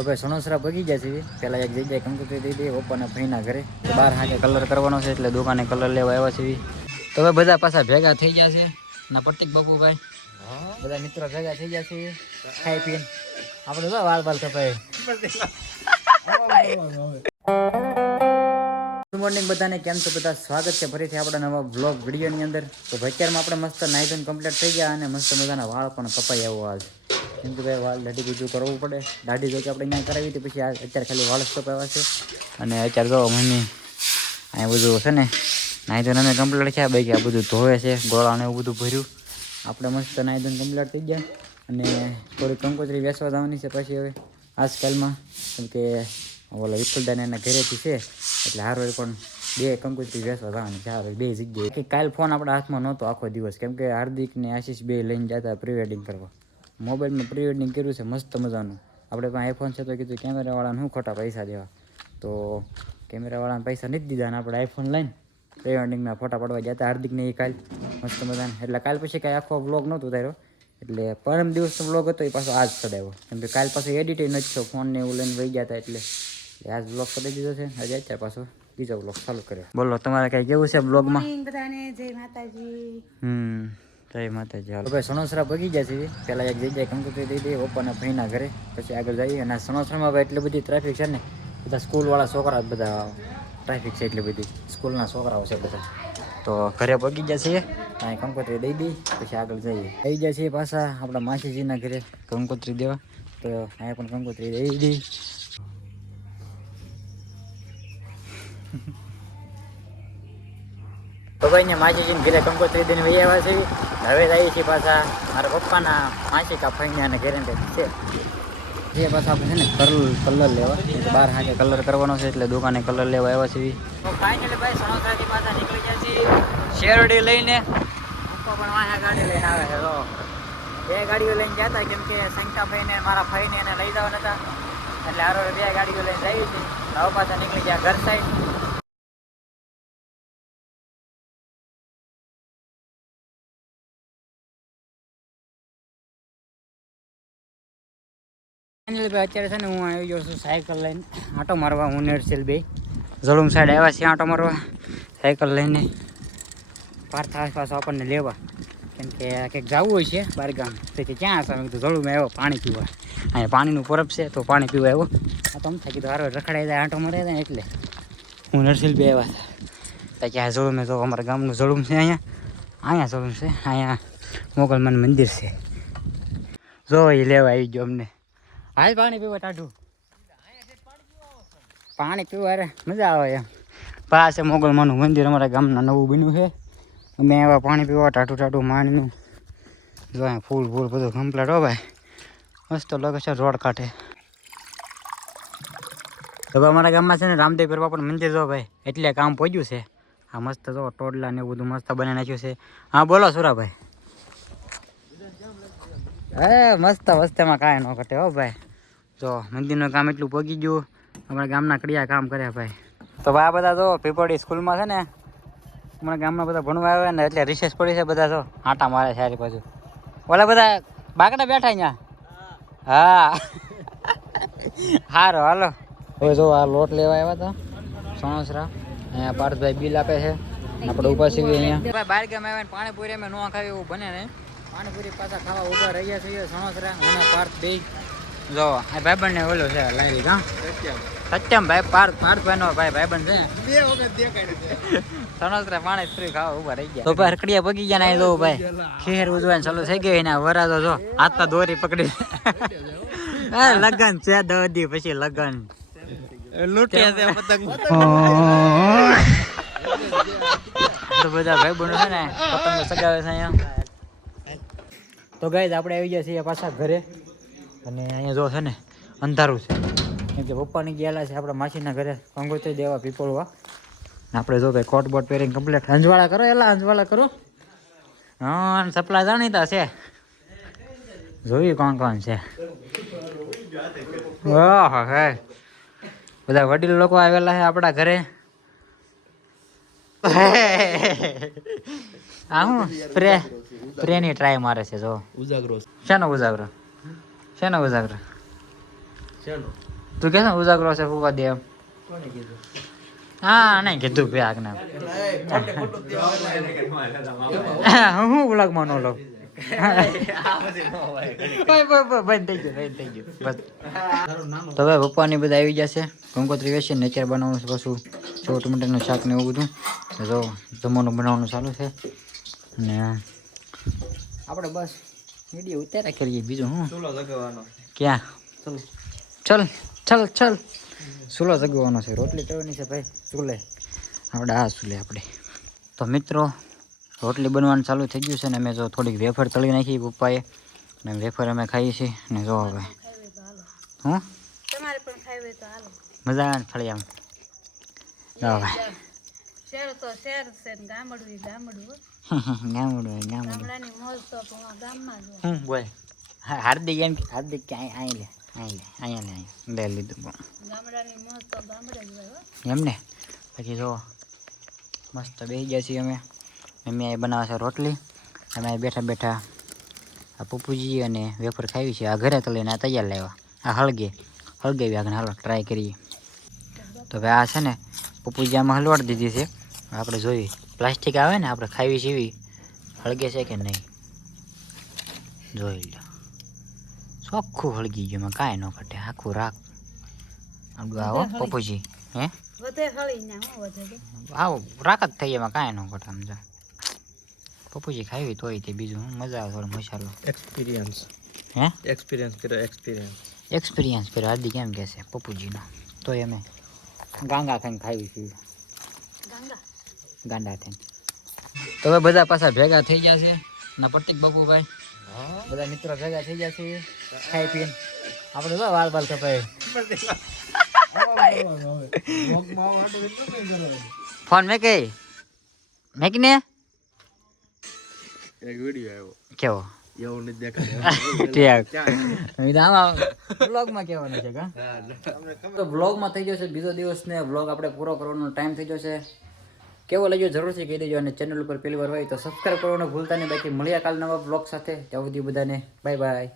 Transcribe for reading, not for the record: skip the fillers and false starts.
તો ભાઈ સણોસરા પગી ગયા છે. પેલા એક જગ્યાએ કંકોત્રી દઈ દઈએ પપ્પાના ભાઈના ઘરે. બહાર હાજે કલર કરવાનો છે એટલે દુકાને કલર લેવા આવ્યા છે. તો હવે બધા પાછા ભેગા થઈ ગયા છે ના પ્રતિક બાપુભાઈ બધા મિત્રો ભેગા થઈ ગયા છે ખાઈ પીને. આપણે તો વાળ વાળ કપાય. ગુડ મોર્નિંગ બધાને, કેમ છો બધા? સ્વાગત છે ફરીથી આપણા નવા બ્લોગ વિડીયોની અંદર. તો અત્યારમાં આપણે મસ્ત નાઈ ધોઈને કમ્પ્લીટ થઈ ગયા અને મસ્ત મજાના વાળ પણ કપાઈ આવો આજ. કેમ કે ભાઈ વાળ દાઢી બીજું કરવું પડે. દાઢી જો કે આપણે અહીંયા કરાવી હતી પછી અત્યારે ખાલી વાળ જ કપાવ્યા છે. અને અત્યારે જો મમ્મી અહીંયા બધું છે ને નાઈ ધોઈને અમે કમ્પ્લીટ થયા. ભાઈ કે આ બધું ધોવે છે, ગોળાને એવું બધું ભર્યું. આપણે મસ્ત નાઈ ધોઈને કમ્પ્લીટ થઈ ગયા અને થોડી કંકોત્રી વેચવા જવાની છે પછી હવે આજકાલમાં. કેમ કે ઓલા વિપુલદાને એના ઘરેથી છે એટલે હારો પણ બે કંકોત્રી વેચવા જવાની છે હારો બે જગ્યાએ. કે કાલ ફોન આપણા હાથમાં નહોતો આખો દિવસ, કેમ કે હાર્દિક ને આશીષ બે લઈને જતા પ્રી વેડિંગ કરવા. મોબાઈલમાં પ્રી વેડિંગ કર્યું છે મસ્ત મજાનું. આપણે પણ આઈફોન છે તો કીધું કેમેરાવાળાને શું ખોટા પૈસા દેવા, તો કેમેરાવાળાને પૈસા નથી દીધા અને આપણે આઈફોન લઈને પ્રી વેડિંગના ફોટા પાડવા ગયા હતા હાર્દિકને એ કાલ મસ્ત મજાને. એટલે કાલ પછી કાંઈ આખો વ્લોગ નહોતો ઉતાર્યો, એટલે પરમ દિવસનો વ્લોગ હતો એ પાછો આજ ચડાવ્યો. કેમ કે કાલ પાછો એડિટ નથી થયો, ફોનને એવું લઈને વહી ગયા હતા એટલે આજ બ્લોગ કરી દીધો છે. હજી અત્યારે પાછો બીજો બ્લોગ ચાલુ કર્યો. બોલો તમારે કઈ કેવું છે બ્લોગમાં? જય માતાજી. જય માતાજી. હાલો ભાઈ સણોસરા પગી ગયા છે. પેલા એક જગ્યાએ કંકોત્રી દઈ દઈએ પપ્પાના ભાઈના ઘરે પછી આગળ જઈએ. અને સણોસરામાં ભાઈ એટલી બધી ટ્રાફિક છે ને, બધા સ્કૂલવાળા છોકરા બધા ટ્રાફિક છે એટલી બધી, સ્કૂલના છોકરાઓ છે બધા. તો ઘરે પગી ગયા છીએ, અહીં કંકોત્રી દઈ દઈ પછી આગળ જઈએ. આવી ગયા છીએ પાછા આપણા માસીજીના ઘરે કંકોત્રી દેવા. તો અહીંયા પણ કંકોત્રી દઈ દઈ. તો ભાઈ ને માસીજીને ઘરે કંકોત્રી દઈને વહી આવ્યા છે. હવે જઈએ છીએ પાછા મારા પપ્પાના માસીકા ફઈના ઘરે છે જે પાછા આપણે છે ને કલર લેવા. બહાર હાજે કલર કરવાનો છે એટલે દુકાને કલર લેવા આવ્યા છે. તો ફાઇનલી ભાઈ સણોસરાથી પાછા નીકળી ગયા છીએ શેરડી લઈને. પપ્પા પણ વાયા ગાડી લઈને આવે છે. તો બે ગાડીઓ લઈને ગયા હતા કેમ કે શંકાભાઈને મારા ભાઈને એને લઈ જવાના હતા એટલે હારો બે ગાડીઓ લઈને જઈએ છીએ. હવે પાછા નીકળી ગયા ઘર સાઈડ. અત્યારે છે ને હું આવી ગયો છું સાયકલ લઈને આંટો મારવા. હું નેરસેલ બે જળુમ સાઈડ આવ્યા છીએ આંટો મારવા સાયકલ લઈને. પાર્થ આસપાસ આપણને લેવા કેમ કે કંઈક જવું હોય છે બહાર ગામ. તો કે ક્યાં હશે? મેં કીધું જળુમાં આવ્યો પાણી પીવા. અહીંયા પાણીનું પરબ છે તો પાણી પીવા આવ્યો. આ તો થાય કીધું હારો રખડાઈ જાય આંટો મારે જાય એટલે હું નરસિલ બે આવ્યા હતા. તો ક્યાં જળું મેં તો અમારા ગામનું જળુમ છે. અહીંયા જળુમ છે. અહીંયા મોગલમાન મંદિર છે. જો એ લેવા આવી ગયો અમને. હાલ પાણી પીવા ટાઢું પાણી પીવા અરે મજા આવે એમ. પાસે મોગલમાનું મંદિર અમારા ગામના નવું બન્યું છે. અમે એવા પાણી પીવા ટાઢું ટાઢું માણીનું. જો અહીંયા ફૂલ ફૂલ બધું કમ્પ્લીટ હો ભાઈ, મસ્ત લાગે છે રોડ કાંઠે. હવે અમારા ગામમાં છે ને રામદેવ પીર પણ મંદિર જો ભાઈ એટલે કામ પહોંચ્યું છે. આ મસ્ત જો ટોડલા ને એવું બધું મસ્ત બનાવી નાખ્યું છે. હા બોલો સુરાભાઈ. મસ્ત વસ્તીમાં કાંઈ ન ઘટે હો ભાઈ. જો મંદિરનું કામ એટલું પગી ગયું. અમારા ગામના કડિયા કામ કર્યા ભાઈ. તો ભાઈ આ બધા જો પીપળી સ્કૂલમાં છે ને અમારા ગામમાં બધા ભણવા આવે ને એટલે રિસેસ પડી છે. બધા જો આટા મારે સારી બાજુ. ઓલા બધા બાકડા બેઠા અહીંયા. હા સારું હાલો. હવે જો આ લોટ લેવા આવ્યા હતા સણોસરા. અહીંયા પાર્થભાઈ બિલ આપે છે. આપણે ઉભા છીએ અહીંયા. બહાર ગામ આવ્યા ને પાણીપુરી અમે ન ખાવી એવું બને ને. પાણીપુરી પાછા ખાવા ઉભા રહ્યા છીએ સણોસરા અને પાર્થ બે. જો આ ભાઈબંધ ને ઓલો છે લાવી હા સત્યમ ભાઈ પાર્થભાઈ નો ભાઈબંધ છે. સણોસરા પાણીપુરી ખાવા ઉભા રહી ગયા. તો ભાઈ હરકડિયા પગી ગયા ને જો ભાઈ ખેર ઉજવાનું ચાલુ થઈ ગયું ને. વરાજો જો હાથમાં દોરી પકડી લગન છે 10 દી પછી લગન લૂંટ્યા છે પતંગ. તો બધા ભાઈ બહેનો છે ને પતંગ સગાવે છે અહીંયા. તો ગાઈઝ આપણે આવી ગયા છીએ પાછા ઘરે. અને અહીંયા જો છે ને અંધારું છે કેમ કે પપ્પાની ગયેલા છે આપણા માસીના ઘરે કંકોત્રી દેવા પીપળવા. આપણે જો ભાઈ કોટ બોટ પહેરીને કમ્પ્લીટ અંજવાળા કરો. એલા અંજવાળા કરો. હા સપલા જાણીતા છે. જોયું કોણ કોણ છે. ઓહો હે બધા વડીલ લોકો આવેલા છે આપણા ઘરે. આ હું સ્પ્રેની ટ્રાય મારે છે જો. ઉજાગરો શેનો ઉજાગરો? શેનો ઉજાગરો? તું કે ઉજાગરો છે ફૂવા દે એમ હા નહીં કીધું બે આગના હું વ્લોગમાં ન લઉં બંધ થઈ ગયું બસ તો હવે પપ્પાની બધા આવી જશે કંકોત્રી વેચી નેચર બનાવવાનું છે પાછું જો ટમેટાનું શાક ને એવું બધું જો જમવાનું બનાવવાનું ચાલુ છે અને આપણે બસ વિડીયો ઉતાર્યા કરીએ બીજું હું ક્યાં ચલ ચૂલો જગવાનો છે રોટલી કરવાની છે ભાઈ ચૂલે આપણે ચૂલે આપણે તો મિત્રો રોટલી બનવાનું ચાલુ થઈ ગયું છે ને અમે જો થોડીક વેફર તળી નાખી પપ્પાએ અને વેફર અમે ખાઈએ છીએ ને જો હવે હું તમારે પણ ખાવી હોય તો હાલો મજા આવે ને ફળી આમ જો ભાઈ શહેર તો શહેર છે ને ગામડું ગામડું હો. ગામડું ગામડાની મોજ તો પણ ગામમાં જ હોય. હું બોલ હાર્દિક એમ કે હાર્દિક કે અહીં લે અહીંયા લે લીધું પણ ગામડાની મોજ તો ગામડે જ હોય હો. એમ ને પછી જો મસ્ત બેસી ગયા છીએ અમે મમ્મી બનાવે છે રોટલી અમે અહીં બેઠા બેઠા આ પપ્પુજી અને વેફર ખાવી છે આ ઘરે તો લઈને આ તૈયાર લાવ્યા આ હળગે આગળ હાલો ટ્રાય કરીએ તો હવે આ છે ને પપ્પુજી આમાં હલવાડી દીધી છે આપણે જોઈએ પ્લાસ્ટિક આવે ને આપણે ખાવી સીવી હળગે છે કે નહીં જોઈ લો ચોખ્ખું હળગી ગયું એમાં કાંઈ ન ઘટે આખું રાખ આપણું આવો પપ્પુજી હે વધે હળી ને હું વધે કે આવો રાખ જ થઈ એમાં કાંઈ ન ઘટે સમજો પપ્પુજી ખાવી તોય તે બીજું હું મજા આવે થોડો મસાલો એક્સપિરિયન્સ પર હાર્દિક કેમ કહે છે પપ્પુજીનો તોય અમે ગાંગા થઈને ખાવી છીએ ગાંડા થઈને તો હવે બધા પાછા ભેગા થઈ ગયા છે ના પ્રતિક બાપુભાઈ બધા મિત્રો ભેગા થઈ ગયા છે ખાઈ પીને આપણે તો વાલ કપાય ફોન મેકને એક વિડિયો આવ્યો કેવો એવું નથી દેખાય આમાં બ્લોગમાં કહેવાનું છે કા તો બ્લોગમાં થઈ ગયો છે બીજો દિવસ ને બ્લોગ આપણે પૂરો કરવાનો ટાઈમ થઈ ગયો છે કેવો લાગ્યો જરૂરથી કહી દેજો અને ચેનલ ઉપર પહેલી વાર હોય તો સબસ્ક્રાઈબ કરવાનું ભૂલતા નહીં બાકી મળ્યા કાલ નવા બ્લોગ સાથે ત્યાં સુધી બધાને બાય બાય